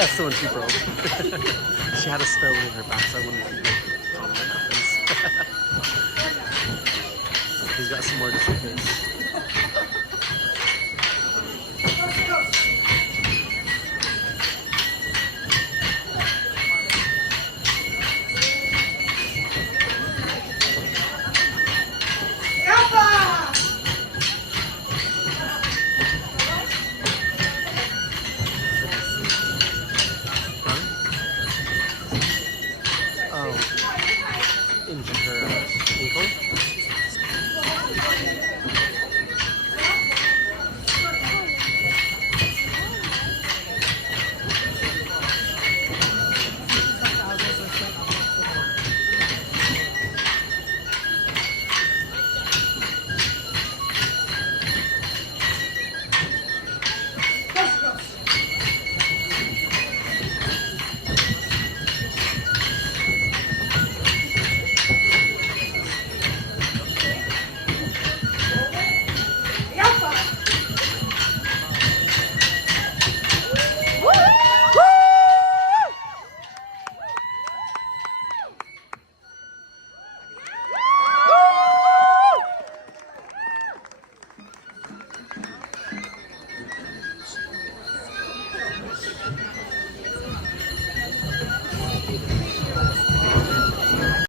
That's the one she broke. She had a spill in her back, so I wanted to keep it calm when it happens. He's got some more just in case.